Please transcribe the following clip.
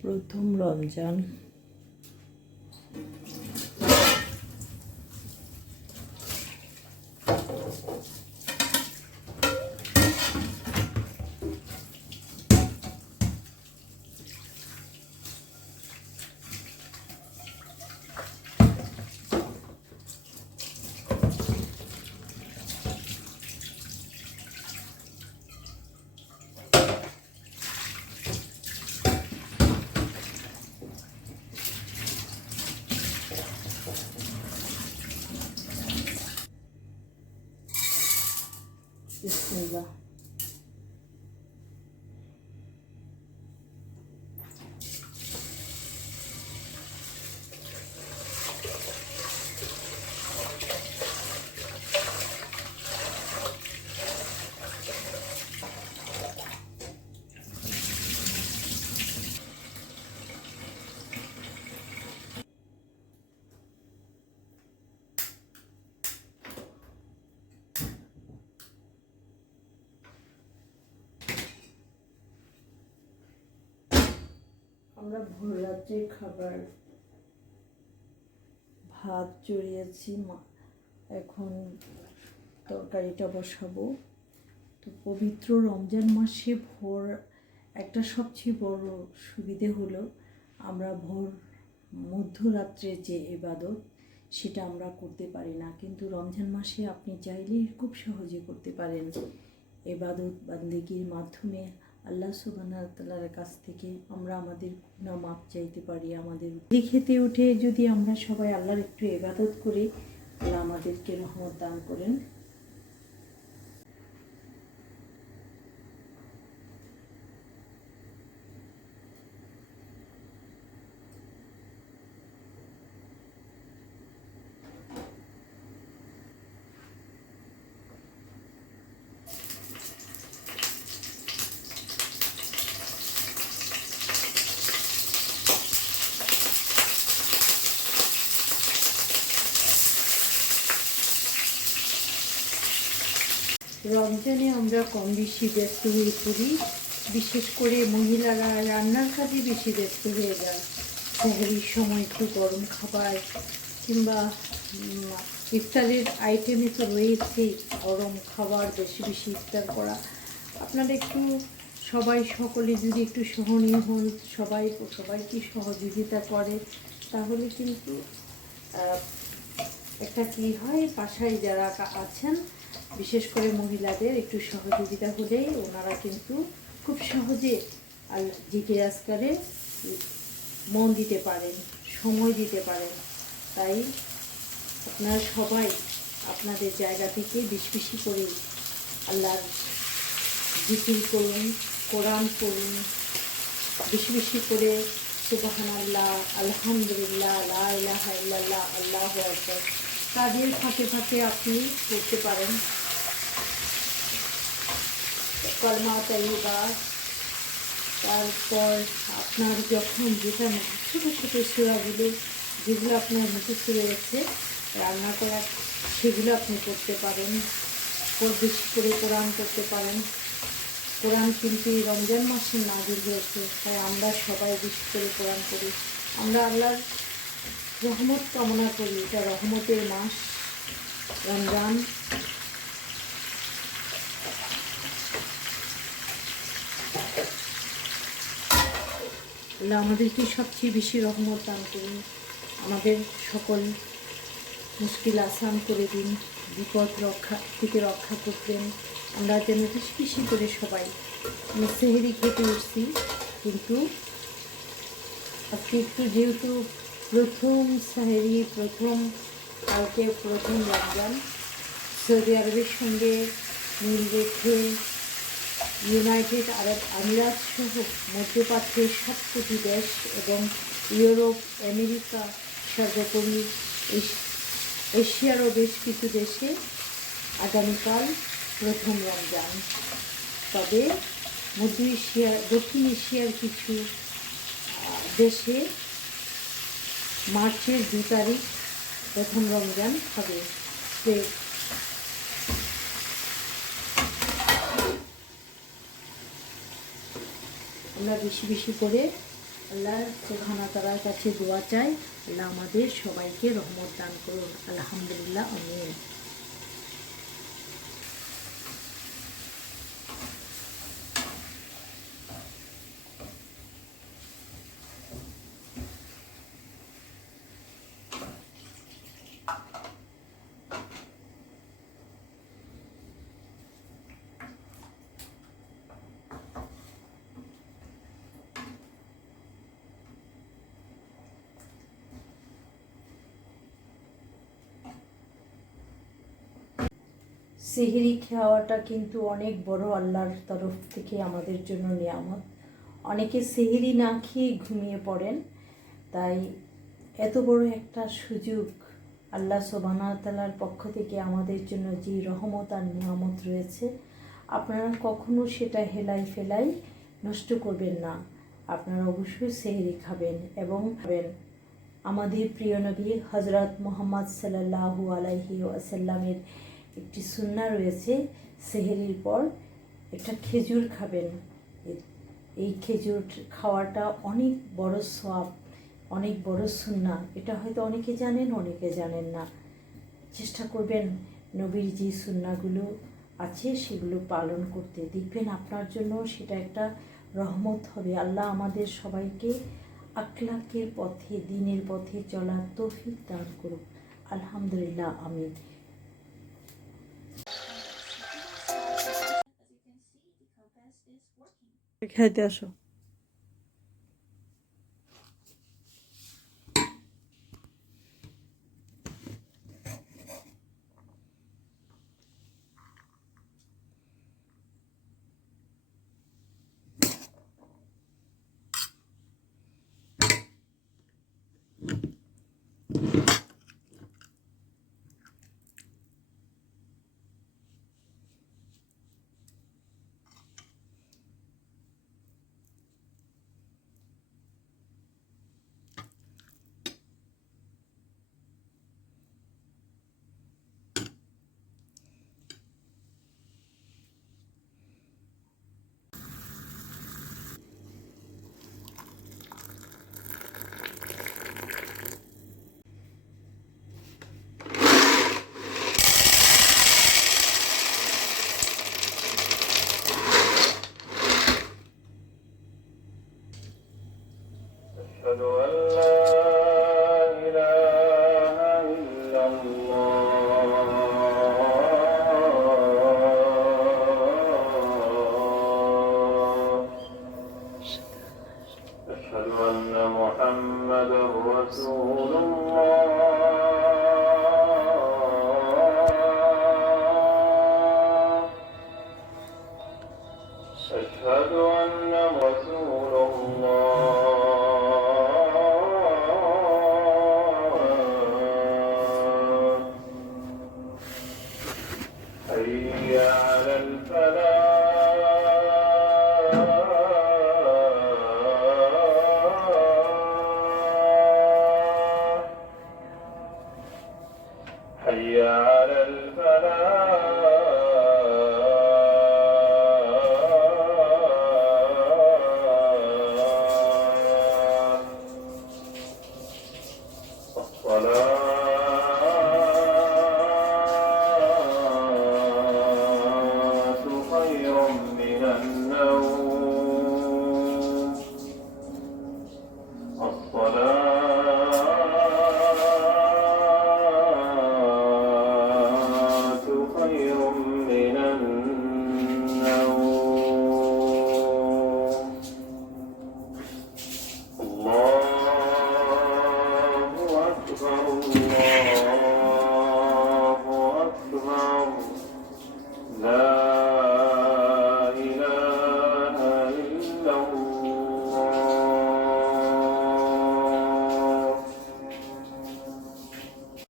প্রথম রমজান। বিসমিল্লাহ। আমরা ভোর রাত্রে খাবার ভাত চড়িয়েছি, এখন তরকারিটা বসাবো। তো পবিত্র রমজান মাসে ভোর একটা সবচেয়ে বড় সুবিধে হলো আমরা ভোর মধ্যরাত্রে যে ইবাদত সেটা আমরা করতে পারি না, কিন্তু রমজান মাসে আপনি চাইলেই খুব সহজে করতে পারেন। ইবাদত বান্দেগীর মাধ্যমে আল্লাহ সুবহানাহু ওয়া তাআলার কাছ থেকে আমরা আমাদের গুনাহ মাপ চাইতে পারি। আমাদের খেতে উঠে যদি আমরা সবাই আল্লাহর একটু ইবাদত করি, আল্লাহ আমাদেরকে রহমত দান করেন। রমজানে আমরা কম বেশি ব্যস্ত হয়ে পড়ি, বিশেষ করে মহিলারা রান্নার কাজে বেশি ব্যস্ত হয়ে যায়। সেহরির সময় একটু গরম খাবার কিংবা ইফতারের আইটেমে তো রয়েছেই, গরম খাবার বেশি বেশি ইফতার করা। আপনারা একটু সকলে যদি একটু সহনীয় হন, সবাইকে সহযোগিতা করে, তাহলে কিন্তু একটা কী হয়, বাসায় যারা আছেন বিশেষ করে মহিলাদের একটু সহযোগিতা হলেই ওনারা কিন্তু খুব সহজে জিকির আজকারে মন দিতে পারেন, সময় দিতে পারেন। তাই আপনারা সবাই আপনাদের জায়গা থেকে বেশি বেশি করে আল্লাহর জিকির করুন, কোরআন পড়ুন, বেশি বেশি করে সুবহানাল্লাহ, আলহামদুলিল্লাহ, লা ইলাহা ইল্লাল্লাহ, আল্লাহু আকবার কাজের ফাঁকে ফাঁকে আপনি করতে পারেন। কলমা তাইয়্যিবা, তারপর আপনার যখন যেটা ছোটো ছোটো সূরাগুলো যেগুলো আপনার মুখস্থ রয়েছে রান্না করা, সেগুলো আপনি করতে পারেন। বেশি করে কোরআন করতে পারেন। কোরআন কিন্তু রমজান মাসে নাযিল হয়েছে, তাই আমরা সবাই বেশি করে কোরআন করি। আমরা আল্লাহর রহমত কামনা করি। এটা রহমতের মাস রমজান। আল্লাহ আমাদেরকে সবচেয়ে বেশি রহমত দান করুন, আমাদের সকল মুশকিল আসান করে দিন, বিপদ থেকে রক্ষা করবেন। আমরা যেন বেশি বেশি করে সবাই সেহরি খেতে উঠছি, কিন্তু আজকে একটু যেহেতু প্রথম সেহরি, কালকে প্রথম রমজান, সৌদি আরবের সঙ্গে মিল রেখে ইউনাইটেড আরব আমিরাত সহ মধ্যপ্রাচ্যের সবকটি দেশ এবং ইউরোপ, আমেরিকা, সর্বোপরি এশিয়ারও বেশ কিছু দেশে আগামীকাল প্রথম রমজান। তবে দক্ষিণ এশিয়ার কিছু দেশে মার্চের 2 তারিখ প্রথম রমজান হবে। আমরা বেশি বেশি করে আল্লাহ সুবহানাহু ওয়া তাআলার কাছে দোয়া চাই, আল্লাহ আমাদের সবাইকে রহমত দান করুন। আলহামদুলিল্লাহ, আমিন। সেহরি খাওয়াটা কিন্তু অনেক বড় আল্লাহর তরফ থেকে আমাদের জন্য নিয়ামত। অনেকে সেহরি না খেয়ে ঘুমিয়ে পড়েন, তাই এত বড় একটা সুযোগ আল্লাহ সুবহানাহু ওয়া তাআলার পক্ষ থেকে আমাদের জন্য যে রহমত আর নিয়ামত রয়েছে, আপনারা কখনো সেটা হেলাই ফেলাই নষ্ট করবেন না। আপনারা অবশ্যই সেহরি খাবেন এবং খাবেন। আমাদের প্রিয় নবী হযরত মুহাম্মদ সাল্লাল্লাহু আলাইহি ওয়াসাল্লামের একটি সুন্নাহ রয়েছে, সেহরির পর একটা খেজুর খাবেন। এই খেজুর খাওয়াটা অনেক বড় সওয়াব, অনেক বড় সুন্নাহ। এটা হয়তো অনেকে জানেন, অনেকে জানেন না। চেষ্টা করবেন নবীর যে সুন্নাহগুলো আছে সেগুলো পালন করতে, দেখবেন আপনার জন্য সেটা একটা রহমত হবে। আল্লাহ আমাদের সবাইকে আখলাকের পথে, দ্বীনের পথে চলার তৌফিক দান করুক। আলহামদুলিল্লাহ, আমিন। খাইতে আসো। أشهد أن لا إله إلا الله. أشهد أن محمدا رسول الله.